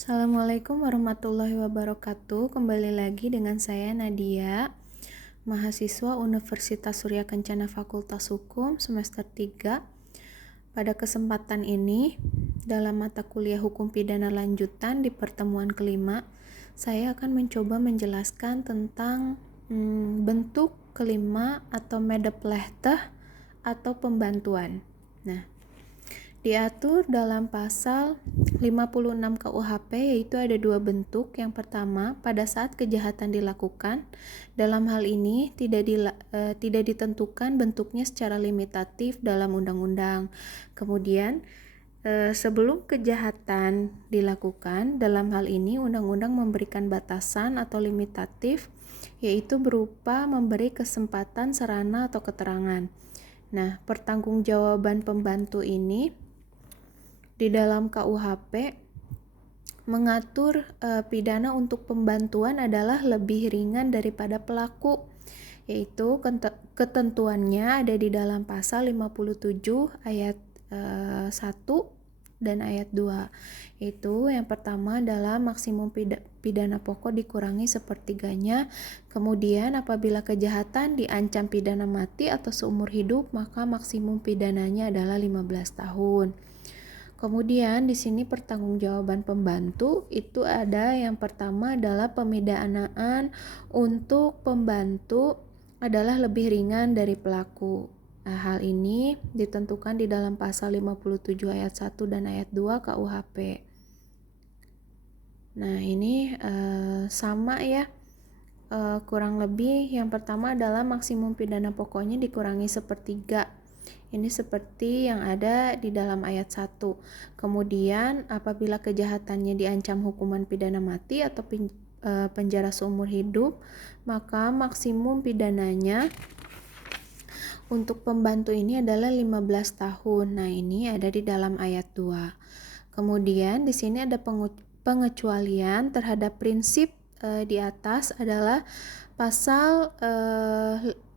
Assalamualaikum warahmatullahi wabarakatuh. Kembali lagi dengan saya Nadia, mahasiswa Universitas Surya Kencana Fakultas Hukum semester 3. Pada kesempatan ini, dalam mata kuliah Hukum Pidana Lanjutan di pertemuan kelima, saya akan mencoba menjelaskan tentang bentuk kelima atau medeplechtah atau pembantuan. Nah, diatur dalam pasal 56 KUHP, yaitu ada dua bentuk. Yang pertama, pada saat kejahatan dilakukan. Dalam hal ini tidak ditentukan bentuknya secara limitatif dalam undang-undang. Kemudian sebelum kejahatan dilakukan, dalam hal ini undang-undang memberikan batasan atau limitatif, yaitu berupa memberi kesempatan sarana atau keterangan. Nah, pertanggungjawaban pembantu ini di dalam KUHP mengatur pidana untuk pembantuan adalah lebih ringan daripada pelaku, yaitu ketentuannya ada di dalam pasal 57 ayat 1 dan ayat 2. Itu yang pertama adalah maksimum pidana pokok dikurangi sepertiganya. Kemudian apabila kejahatan diancam pidana mati atau seumur hidup, maka maksimum pidananya adalah 15 tahun. Kemudian di sini pertanggungjawaban pembantu itu ada, yang pertama adalah pemidanaan untuk pembantu adalah lebih ringan dari pelaku. Nah, hal ini ditentukan di dalam pasal 57 ayat 1 dan ayat 2 KUHP. Nah, ini sama ya. Kurang lebih yang pertama adalah maksimum pidana pokoknya dikurangi sepertiga. Ini seperti yang ada di dalam ayat 1. Kemudian apabila kejahatannya diancam hukuman pidana mati atau penjara seumur hidup, maka maksimum pidananya untuk pembantu ini adalah 15 tahun. Nah, ini ada di dalam ayat 2. Kemudian di sini ada pengecualian terhadap prinsip di atas adalah pasal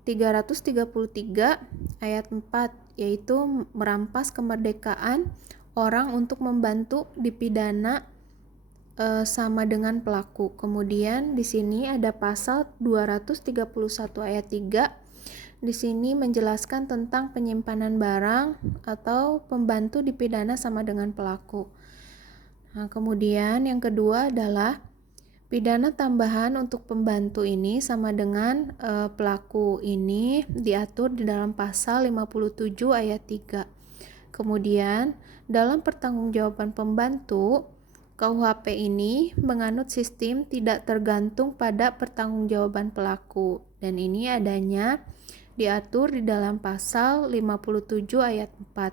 333 ayat 4, yaitu merampas kemerdekaan orang untuk membantu dipidana sama dengan pelaku. Kemudian di sini ada pasal 231 ayat 3. Di sini menjelaskan tentang penyimpanan barang atau pembantu dipidana sama dengan pelaku. Nah, kemudian yang kedua adalah pidana tambahan untuk pembantu ini sama dengan pelaku ini diatur di dalam pasal 57 ayat 3. Kemudian dalam pertanggungjawaban pembantu, KUHP ini menganut sistem tidak tergantung pada pertanggungjawaban pelaku, dan ini adanya diatur di dalam pasal 57 ayat 4.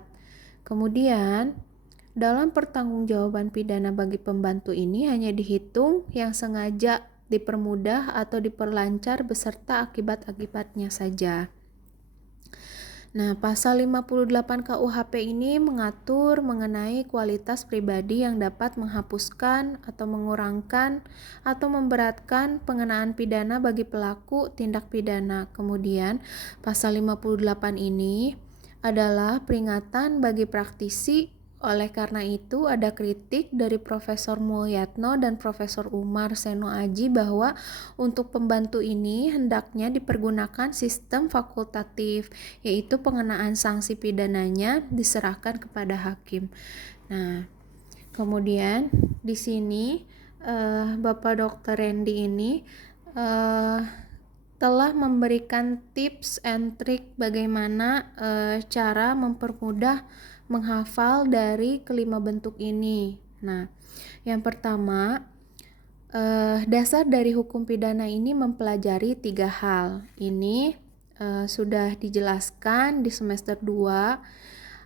Kemudian dalam pertanggungjawaban pidana bagi pembantu ini hanya dihitung yang sengaja dipermudah atau diperlancar beserta akibat-akibatnya saja. Nah, pasal 58 KUHP ini mengatur mengenai kualitas pribadi yang dapat menghapuskan atau mengurangkan atau memberatkan pengenaan pidana bagi pelaku tindak pidana. Kemudian, pasal 58 ini adalah peringatan bagi praktisi. Oleh karena itu, ada kritik dari Profesor Mulyatno dan Profesor Umar Seno Aji bahwa untuk pembantu ini hendaknya dipergunakan sistem fakultatif, yaitu pengenaan sanksi pidananya diserahkan kepada hakim. Nah, kemudian di sini Bapak Dr. Randy ini telah memberikan tips and trik bagaimana cara mempermudah menghafal dari kelima bentuk ini. Nah, yang pertama, dasar dari hukum pidana ini mempelajari 3 hal. Ini sudah dijelaskan di semester 2.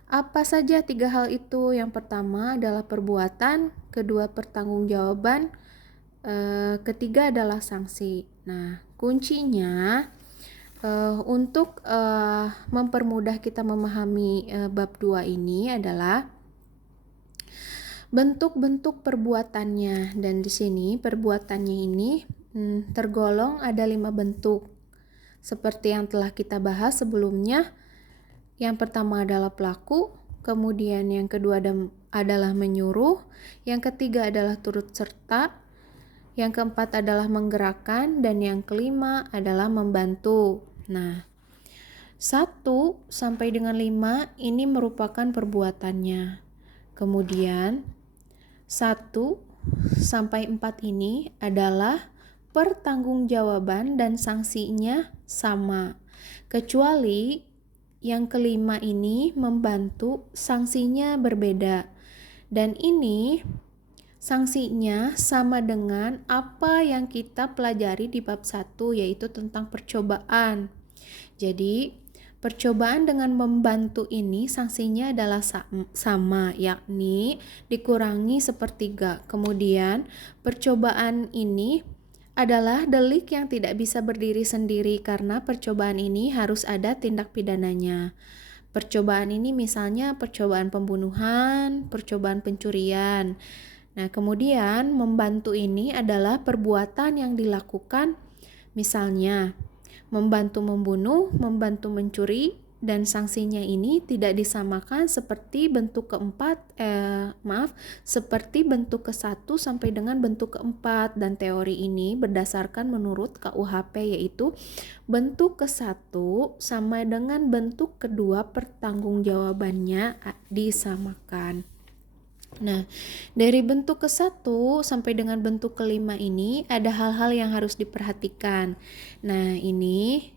Apa saja 3 hal itu? Yang pertama adalah perbuatan, kedua pertanggungjawaban, ketiga adalah sanksi. Nah, kuncinya untuk mempermudah kita memahami bab 2 ini adalah bentuk-bentuk perbuatannya, dan di sini perbuatannya ini tergolong ada 5 bentuk. Seperti yang telah kita bahas sebelumnya, yang pertama adalah pelaku, kemudian yang kedua adalah menyuruh, yang ketiga adalah turut serta, yang keempat adalah menggerakkan, dan yang kelima adalah membantu. Nah, 1 sampai dengan 5 ini merupakan perbuatannya. Kemudian 1 sampai 4 ini adalah pertanggungjawaban dan sanksinya sama. Kecuali yang kelima ini membantu, sanksinya berbeda. Dan ini sanksinya sama dengan apa yang kita pelajari di bab 1, yaitu tentang percobaan. Jadi, percobaan dengan membantu ini sanksinya adalah sama, yakni dikurangi sepertiga. Kemudian, percobaan ini adalah delik yang tidak bisa berdiri sendiri karena percobaan ini harus ada tindak pidananya. Percobaan ini misalnya percobaan pembunuhan, percobaan pencurian. Nah, kemudian membantu ini adalah perbuatan yang dilakukan, misalnya membantu membunuh, membantu mencuri, dan sanksinya ini tidak disamakan seperti bentuk seperti bentuk ke-1 sampai dengan bentuk ke-4, dan teori ini berdasarkan menurut KUHP, yaitu bentuk ke-1 sama dengan bentuk kedua pertanggungjawabannya disamakan. Nah, dari bentuk ke-1 sampai dengan bentuk ke-5 ini ada hal-hal yang harus diperhatikan. Nah, ini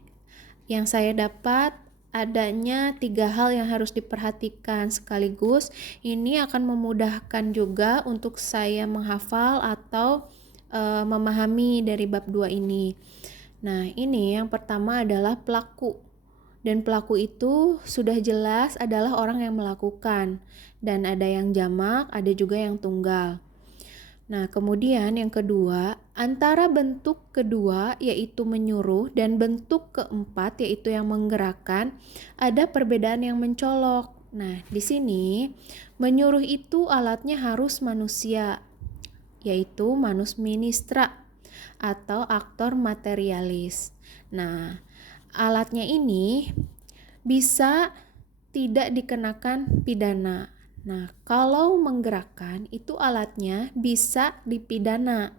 yang saya dapat adanya 3 hal yang harus diperhatikan sekaligus. Ini akan memudahkan juga untuk saya menghafal atau memahami dari bab 2 ini. Nah, ini yang pertama adalah pelaku. Dan pelaku itu sudah jelas adalah orang yang melakukan. Dan ada yang jamak, ada juga yang tunggal. Nah, kemudian yang kedua, antara bentuk kedua yaitu menyuruh dan bentuk keempat yaitu yang menggerakkan, ada perbedaan yang mencolok. Nah, di sini menyuruh itu alatnya harus manusia, yaitu manus ministra atau aktor materialis. Nah, alatnya ini bisa tidak dikenakan pidana. Nah, kalau menggerakkan itu alatnya bisa dipidana.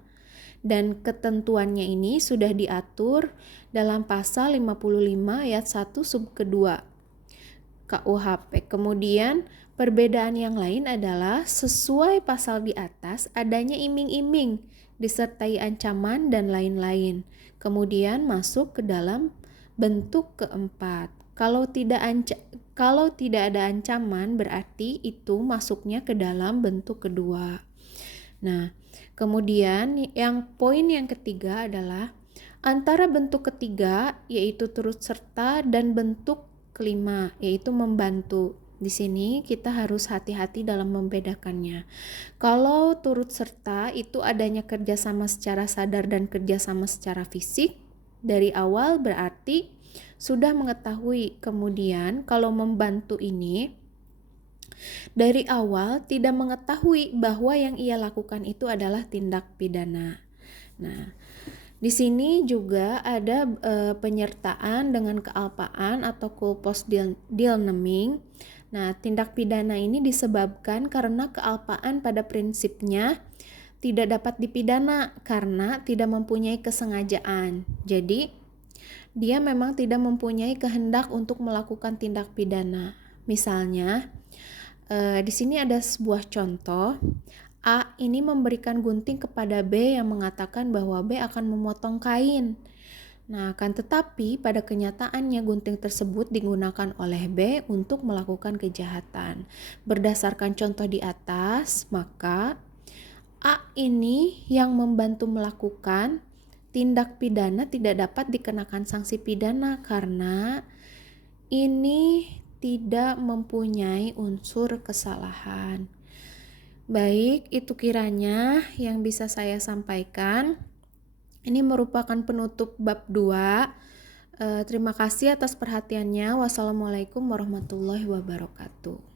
Dan ketentuannya ini sudah diatur dalam pasal 55 ayat 1 sub kedua KUHP. Kemudian perbedaan yang lain adalah sesuai pasal di atas adanya iming-iming disertai ancaman dan lain-lain. Kemudian masuk ke dalam bentuk keempat. Kalau tidak ada ancaman berarti itu masuknya ke dalam bentuk kedua. Nah, kemudian poin yang ketiga adalah antara bentuk ketiga yaitu turut serta dan bentuk kelima yaitu membantu. Di sini kita harus hati-hati dalam membedakannya. Kalau turut serta itu adanya kerjasama secara sadar dan kerjasama secara fisik dari awal berarti sudah mengetahui. Kemudian kalau membantu ini dari awal tidak mengetahui bahwa yang ia lakukan itu adalah tindak pidana. Nah, di sini juga ada penyertaan dengan kealpaan atau culpos deelneming. Nah, tindak pidana ini disebabkan karena kealpaan pada prinsipnya tidak dapat dipidana karena tidak mempunyai kesengajaan. Jadi, dia memang tidak mempunyai kehendak untuk melakukan tindak pidana. Misalnya, di sini ada sebuah contoh. A ini memberikan gunting kepada B yang mengatakan bahwa B akan memotong kain. Nah, akan tetapi pada kenyataannya gunting tersebut digunakan oleh B untuk melakukan kejahatan. Berdasarkan contoh di atas, maka A ini yang membantu melakukan tindak pidana tidak dapat dikenakan sanksi pidana karena ini tidak mempunyai unsur kesalahan. Baik, itu kiranya yang bisa saya sampaikan. Ini merupakan penutup bab 2. Terima kasih atas perhatiannya. Wassalamualaikum warahmatullahi wabarakatuh.